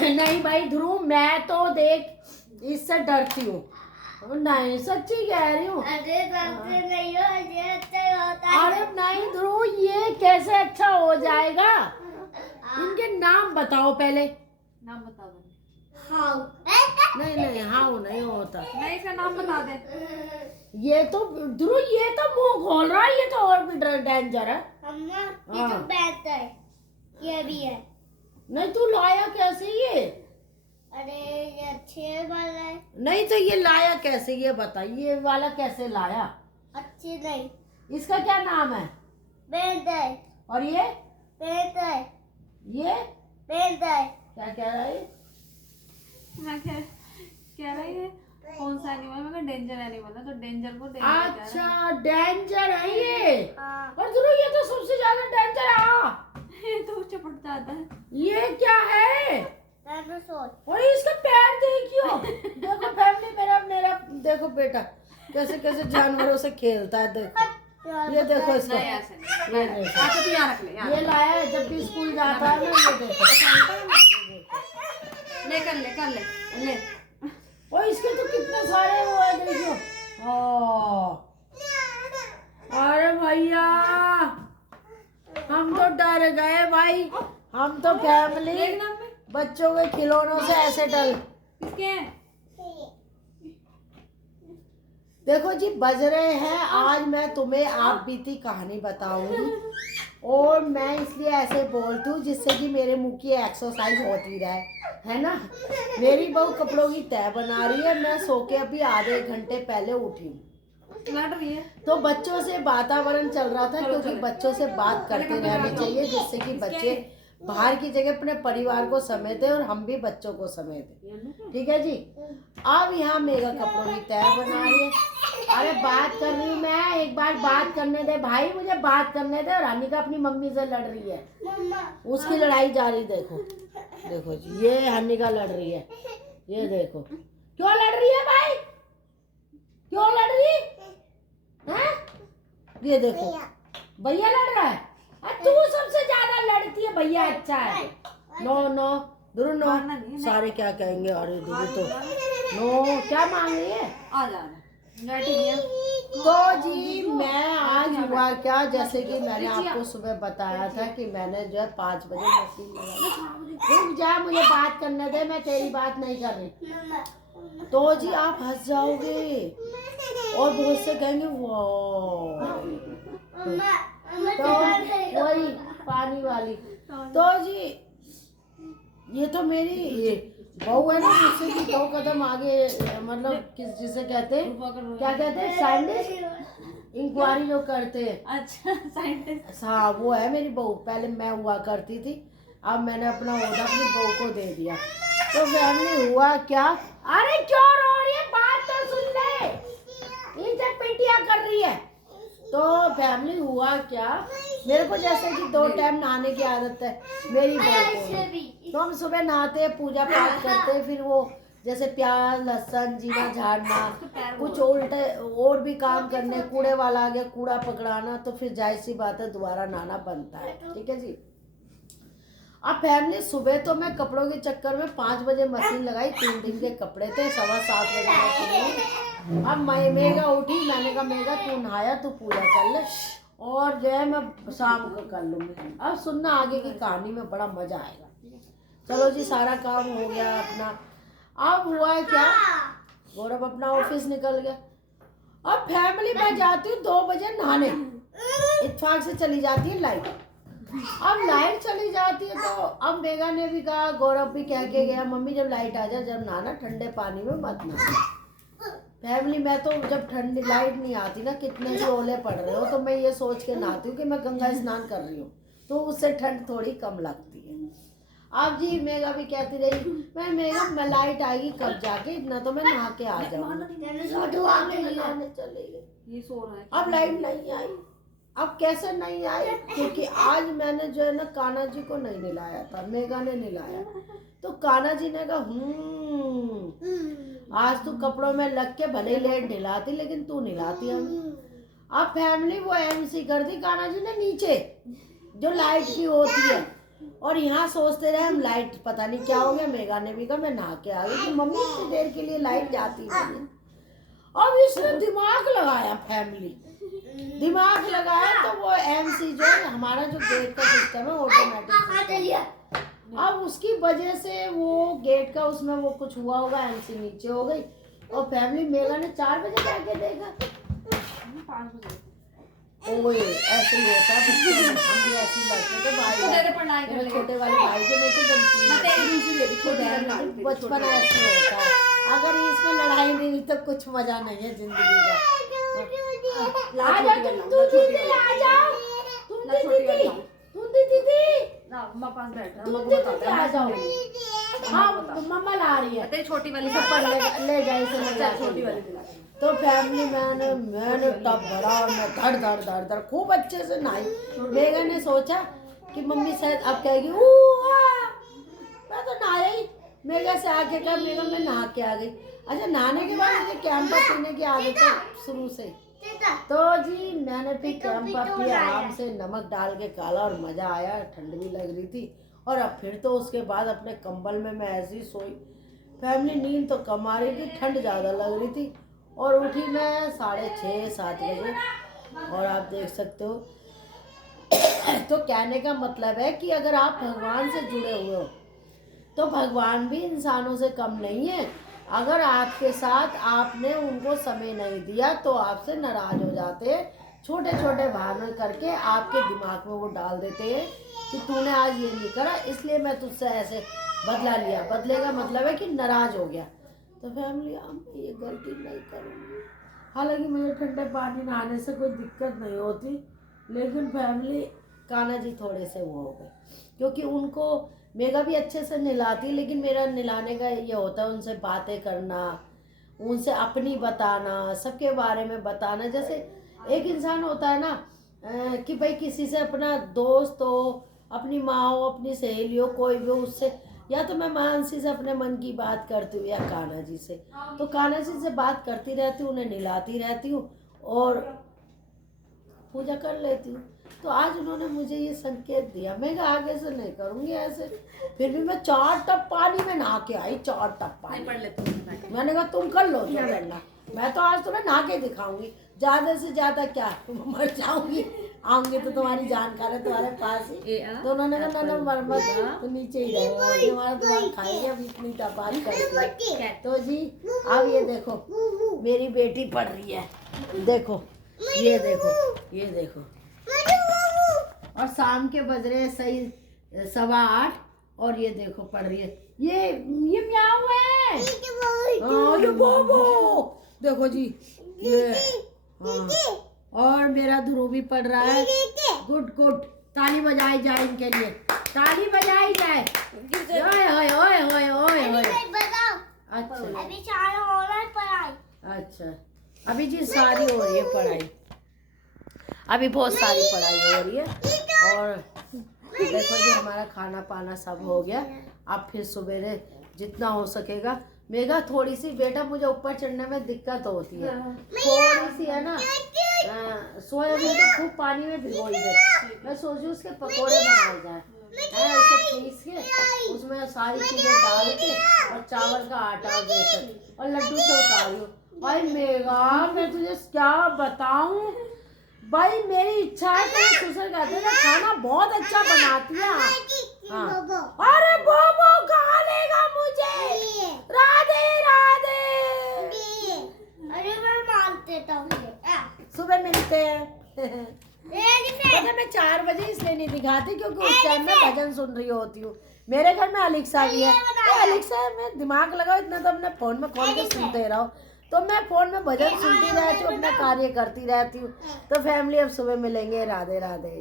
नहीं भाई ध्रुव, मैं तो देख इससे डरती हूँ। नहीं सच्ची कह रही हूँ। अरे डरते नहीं हो, ये अच्छा होता है। अरे नहीं ध्रुव, ये कैसे अच्छा हो जाएगा? इनके नाम बताओ पहले। नाम बता दो। हाँ नहीं नहीं हाउ नहीं होता। नहीं, इसका नाम बता दे। ये तो ध्रुव, ये तो मुंह खोल रहा है, ये तो और भी डेंजर है। अम्मा ये हाँ। तो बैठ है, ये भी है। नहीं तू लाया कैसे ये? अरे ये अच्छे वाला है। नहीं तो ये लाया कैसे, ये बता, ये वाला कैसे लाया? अच्छी नहीं, इसका क्या नाम है? बैठ है, और ये बैठ है, ये बैठ है। क्या कह रहा है? मैं कह रही है कौन सा एनिमल? मैं डेंजर एनिमल है, तो डेंजर को डेंजर कह रहा है। अच्छा डेंजर है ये। हाँ। और ध्रुव ये तो सबसे ज्यादा डेंजर है। ये तो चपट जाता है। ये क्या है? डायनासोर। और इसका पैर देखियो। देखो फैमिली, मेरा मेरा देखो बेटा कैसे कैसे जानवरों से खेलता है। देखो ये देखो इसको। नहीं ऐसे नहीं। ये देखो। आप तो यहाँ रख ले, यहाँ ये लाया है जब भी स्कूल जाता है ना, ये देखो। ले कर ले। और इसके तो कितने सारे वो है देखियो। अरे भैया हम तो डर गए भाई। हम तो फैमिली देखना में बच्चों के खिलौनों से ऐसे डर। किसके हैं? देखो जी बज रहे हैं। आज मैं तुम्हें आप बीती कहानी बताऊंगी, और मैं इसलिए ऐसे बोलती हूँ जिससे कि मेरे मुंह की एक्सरसाइज होती रहे, है ना। मेरी बहू कपड़ों की तह बना रही है। मैं सो के अभी आधे घंटे पहले उठी हूँ। लड़ रही है। तो बच्चों से वातावरण चल रहा था, क्योंकि बच्चों से बात करते रहनी चाहिए जिससे कि बच्चे बाहर की जगह अपने परिवार को समय दें और हम भी बच्चों को समय दें। ठीक है जी। अब यहाँ मेगा कपड़ों की तह बना रही है। अरे बात कर रही हूँ मैं, एक बार बात करने दे भाई, मुझे बात करने दे। और हनिका अपनी मम्मी से लड़ रही है, उसकी लड़ाई जारी। देखो देखो जी, ये हनिका लड़ रही है। ये देखो क्यों लड़ रही है भाई, क्यों लड़ रही है? ये देखो भैया लड़ रहा है। तू सबसे ज्यादा लड़ती है, भैया अच्छा है। नो नो ध्रुव नो, सारे क्या कहेंगे? अरे ध्रुव तो नो, क्या मांग रही है? आ जा बैठी है। तो जी मैं आज हुआ क्या, जैसे कि मैंने आपको सुबह बताया था कि मैंने जो है 5 बजे मशीन लगाई। रुक जा, मुझे बात करने दे, मैं तेरी बात नहीं कर रही। तो जी आप हंस जाओगे और बहुत से कहेंगे वाह। तो वही पानी वाली। तो जी ये तो मेरी ये बहू है ना, जिससे कि 2 कदम आगे, मतलब जिसे कहते हैं, क्या कहते हैं, साइंटिस्ट इंक्वायरी जो करते हैं। अच्छा साइंटिस्ट। हाँ वो है मेरी बहू। पहले मैं हुआ करती थी, अब मैंने अपना ओहदा अपनी बहू को दे दिया। तो फैमिली हुआ क्या? अरे क्यों रो रही है, बात तो सुन ले, इसे पिटिया कर रही है। तो फैमिली हुआ क्या, मेरे को जैसे कि 2 टाइम नहाने की आदत है मेरी बहू को। तो हम सुबह नहाते हैं, पूजा पाठ करते हैं, फिर वो जैसे प्याज लहसुन जीरा झाड़ना, कुछ उल्टे और भी काम करने, कूड़े वाला आ गया कूड़ा पकड़ाना, तो फिर जाहिर सी बात है दोबारा नहाना बनता है। ठीक है जी। अब फैमिली सुबह तो मैं कपड़ों के चक्कर में 5 बजे मशीन लगाई, 3 दिन के कपड़े थे, 7:15 बजे मशीन। अब मैं मेगा उठी, मैंने कहा मेगा तू नहाया, तू पूजा कर ले, और जो है मैं शाम को कर लूँगी। अब सुनना आगे की कहानी में, बड़ा मजा आएगा। चलो जी सारा काम हो गया अपना। अब हुआ क्या, गौरव अपना ऑफिस निकल गया। अब फैमिली में जाती हूँ 2 बजे नहाने, इत्तेफाक से चली जाती है लाइट। अब लाइट चली जाती है तो अब मेगा ने भी कहा, गौरव भी कह के गया, मम्मी जब लाइट आ जाए जब नहाना ठंडे पानी में मत नहाना। फैमिली मैं तो जब ठंडी लाइट नहीं आती ना, कितने भी ओले पड़ रहे हो, तो मैं ये सोच के नहाती हूँ कि मैं गंगा स्नान कर रही हूँ, तो उससे ठंड थोड़ी कम लगती है। अब जी मेगा भी कहती रही, मैं मेगा मैं लाइट आएगी कब जाके, इतना तो मैं नहा के आ जाऊंगी। ये सो रहा है। अब लाइट नहीं आई। अब कैसे नहीं आई, क्योंकि आज मैंने जो है ना कान्हा जी को नहीं नहलाया था, मेगा ने नहलाया। तो कान्हा जी ने कहा आज तू कपड़ों में लग के भले लेट नहलाती, लेकिन तू नहलाती हम। अब फैमिली वो एमसी कर दी कान्हा जी ने नीचे, जो लाइट की होती है, और यहाँ सोचते रहे हम लाइट पता नहीं क्या हो गया। मेघा ने भी कहा मैं नहा के आ गई कि मम्मी इतनी देर के लिए लाइट जाती नहीं है। अब इसने दिमाग लगाया, फैमिली दिमाग लगाया तो वो एमसी जो है हमारा जो गेट का सिस्टम है ऑटोमेटिक, अब उसकी वजह से वो गेट का उसमें वो कुछ हुआ होगा, एमसी नीचे हो गई। और फैमिली मेघा ने 4 बजे जाके देखा, 5 बजे ओए ऐसे ही होता है, हम भी ऐसे ही लड़ते थे भाई, मेरे छोटे वाले भाई के मेरे को छोटे बचपन ऐसे होता है। अगर इसमें लड़ाई नहीं हुई तो कुछ मजा नहीं है जिंदगी का। आ जाओ तुम दीदी, आ जाओ तुम दीदी, मम्मा पास बैठ तुम दीदी आ जाओ। हाँ मम्मा ला रही है, छोटी वाली इसे पर ले जाए, इसे ले जाए छोटी वाली। तो फैमिली मैंने टब भरा और मैं धड़ खूब अच्छे से नहाई। मेघा ने सोचा कि मम्मी शायद अब कहेगी मैं तो नहाया ही। मेघा से आके कहा मेघा मैं नहा के आ गई। अच्छा नहाने के बाद मुझे कैंपा पीने की आदत है शुरू से, तो जी मैंने फिर कैंपा पिया आराम से, नमक डाल के काला, और मज़ा आया, ठंड भी लग रही थी। और अब फिर तो उसके बाद अपने कंबल में मैं ऐसे ही सोई। फैमिली नींद तो कम आ रही थी, ठंड ज़्यादा लग रही थी, और उठी मैं 6:30-7 बजे। और आप देख सकते हो तो कहने का मतलब है कि अगर आप भगवान से जुड़े हुए हो तो भगवान भी इंसानों से कम नहीं है। अगर आपके साथ आपने उनको समय नहीं दिया तो आपसे नाराज हो जाते हैं, छोटे छोटे बहाने करके आपके दिमाग में वो डाल देते हैं कि तूने आज ये नहीं करा इसलिए मैं तुझसे ऐसे बदला लिया। बदले का मतलब है कि नाराज हो गया। तो फैमिली अब मैं ये गलती नहीं करूँगी। हालांकि मुझे ठंडे पानी नहाने से कोई दिक्कत नहीं होती, लेकिन फैमिली कान्हा जी थोड़े से वो हो गए, क्योंकि उनको मेघा भी अच्छे से नहलाती, लेकिन मेरा नहलाने का ये होता है उनसे बातें करना, उनसे अपनी बताना, सबके बारे में बताना। जैसे एक इंसान होता है ना कि भाई किसी से अपना दोस्त हो, अपनी माँ हो, अपनी सहेली हो, कोई भी हो, उससे या तो मैं मानसी से अपने मन की बात करती हूँ या कान्हा जी से, तो कान्हा जी से बात करती रहती हूँ, उन्हें नहलाती रहती हूँ और पूजा कर लेती हूँ। तो आज उन्होंने मुझे ये संकेत दिया, मैं आगे से नहीं करूँगी ऐसे। फिर भी मैं 4 टब पानी में नहा के आई, 4 टब पानी। मैंने कहा तुम कर लो जो करना, मैं तो आज तुम्हें नहा के दिखाऊंगी, ज़्यादा से ज़्यादा क्या मर जाऊंगी, आऊंगी तो तुम्हारी जानकार है तुम्हारे पास ही। तो उन्होंने कहा ना मर मत, तो नीचे ही रहो, तुम्हारा दिमाग खाएगी अब इतनी बात करती। तो जी अब ये देखो मेरी बेटी पढ़ रही है, देखो ये देखो ये देखो, और शाम के बज रहे हैं सही 7:15 और ये देखो पढ़ रही है। ये म्याऊ है, हाँ ये बोबो देखो जी ये, हाँ। और मेरा ध्रुव भी पढ़ रहा है। गुड गुड, ताली बजाई जाए इनके लिए, ताली बजाई जाए। ओए ओए ओए ओए ओए ओए। अच्छा अभी सारा हो रहा है पढ़ाई। अच्छा अभी जी सारी हो रही है पढ़ाई, अभी बहुत सारी पढ़ाई हो रही है। और देखो जी हमारा खाना पाना सब हो गया। अब फिर सवेरे जितना हो सकेगा। मेघा थोड़ी सी बेटा मुझे ऊपर चढ़ने में दिक्कत होती है, थोड़ी सी है ना, सोयाबीन तो खूब पानी में भिगोई दे। मैं सोच रही उसके पकोड़े बनाए जाए, उसे पीस के उसमें सारी चीजें डाल के और चावल का आटा बेसन और लड्डू से उतारी। भाई मेघा मैं तुझे क्या बताऊं, भाई मेरी इच्छा है तो ससुर कहते हैं खाना बहुत अच्छा बनाती है। हाँ। अरे बोबो खा लेगा मुझे, राधे राधे। अरे मैं मार देता हूँ। सुबह मिलते हैं। मैं 4 बजे इसलिए नहीं दिखाती क्योंकि उस टाइम मैं भजन सुन रही होती हूँ। मेरे घर में अलेक्सा भी है, तो अलेक्सा में दिमाग लगाओ इतना तो अपने फोन में खोल के सुनते रहो। तो मैं फोन में भजन सुनती रहती हूँ, अपना कार्य करती रहती हूँ। तो फैमिली अब सुबह मिलेंगे, राधे राधे।